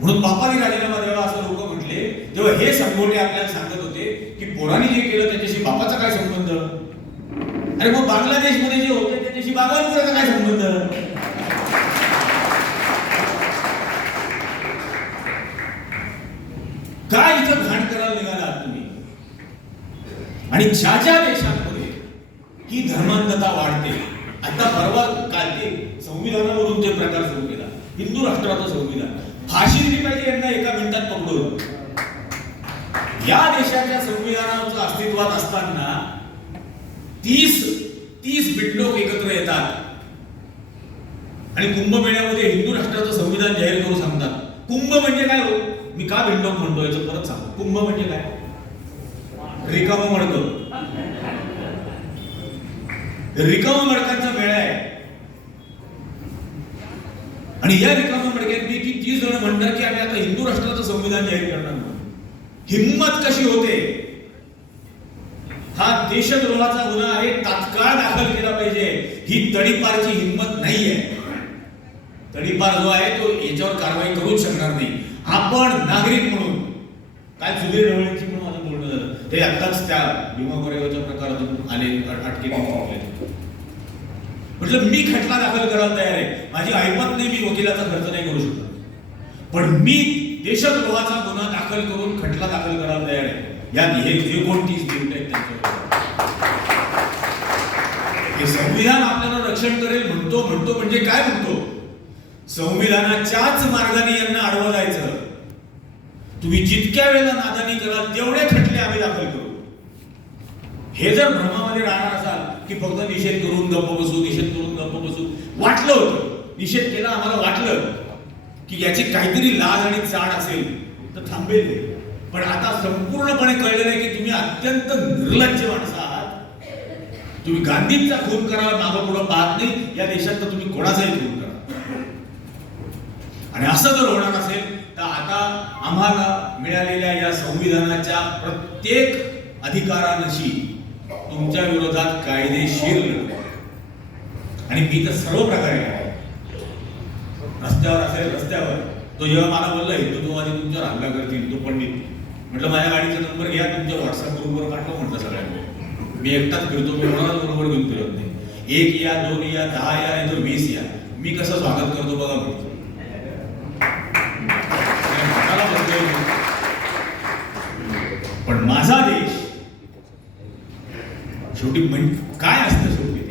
म्हणून बापाने राजीनामा द्यावा असं लोक म्हटले. तेव्हा हे संघोटे आपल्याला सांगत होते की पोरांनी जे केलं त्याच्याशी बापाचा काय संबंध? अरे मग बांगलादेशमध्ये जे होते त्याच्याशी बाबांपुराचा काय संबंध? काय इथं घाण करायला निघाला तुम्ही? आणि ज्या ज्या देशांमध्ये ही धर्मांधता वाढते आता परवा काल ते संविधानावरून जे प्रकार सुरू केला हिंदू राष्ट्राचं संविधान फाशी दिली पाहिजे यांना एका मिनिटात पकडून. या देशाच्या संविधानाचं अस्तित्वात असताना तीस तीस बिटलोक एकत्र येतात. आणि कुंभमेळ्यामध्ये हिंदू राष्ट्राचं संविधान जाहीर करून सांगतात. कुंभ म्हणजे काय हो? मी का बिंडोक म्हणतो याचं परत सांगतो. कुंभ म्हणजे काय? रिकाम मडक. रिकाम मडकांचा मेळा आहे. आणि या रिकाम मडक्यांपैकी तीस जण म्हणणार की आम्ही आता हिंदू राष्ट्राचं संविधान जाहीर करणार. हिंमत कशी होते? हा देशद्रोहाचा गुन्हा आहे तात्काळ दाखल केला पाहिजे. ही तडीपारची हिंमत नाहीये. तडीपार जो आहे तो याच्यावर कारवाई करूच शकणार नाही. आपण नागरिक म्हणून काय सुधीर ढवळींची पण माझं बोलणं झालं. ते आत्ताच त्या भीमा कोरेगावच्या प्रकारातून आले अट- अटकेतून सुटले म्हटलं मी खटला दाखल करायला तयार आहे? माझी ऐपत नाही मी वकिलाचा खर्च नाही करू शकत. पण मी देशद्रोहाचा गुन्हा दाखल करून खटला दाखल करायला तयार आहे. यात हे कोणतीच कोण दिवट आहेत त्यांच्यावर. हे संविधान आपल्याला रक्षण करेल म्हणतो म्हणतो म्हणजे काय म्हणतो? संविधानाच्याच मार्गाने यांना अडवं जायचं. तुम्ही जितक्या वेळेला नादानी कराल तेवढे खटले आम्ही दाखल करू. हे जर भ्रमामध्ये राहणार असाल की फक्त निषेध करून गप्प बसू निषेध करून गप्प बसू वाटलं होतं. निषेध केला आम्हाला वाटलं की याची काहीतरी लाज आणि चाड असेल तर थांबेल पण आता संपूर्णपणे कळलेलं आहे की तुम्ही अत्यंत निर्लज्ज माणसं आहात. तुम्ही गांधींचा खून करा मागं पुढं पाहत नाही. या देशात तर तुम्ही कोणाचाही खून करा. आणि असं जर होणार असेल तर आता आम्हाला मिळालेल्या या संविधानाच्या प्रत्येक अधिकारांशी तुमच्या विरोधात कायदेशीर लढू आणि मी तर सर्व प्रकारे रस्त्यावर असेल रस्त्यावर. तो जेव्हा मला बोलला हिंदुत्ववादी तुमच्यावर हल्ला करतील तो पंडित. म्हटलं माझ्या गाडीचा नंबर घ्या तुमच्या व्हॉट्सअप ग्रुपवर पाठव म्हटलं सगळ्यांना. मी एकटाच फिरतो मी कोणालाच बरोबर घेऊन फिरत नाही. एक या दोन या दहा या नाही तर वीस या. मी कसं स्वागत करतो बघा म्हणतो पण माझा देश शेवटी म्हण काय असतं शेवटी?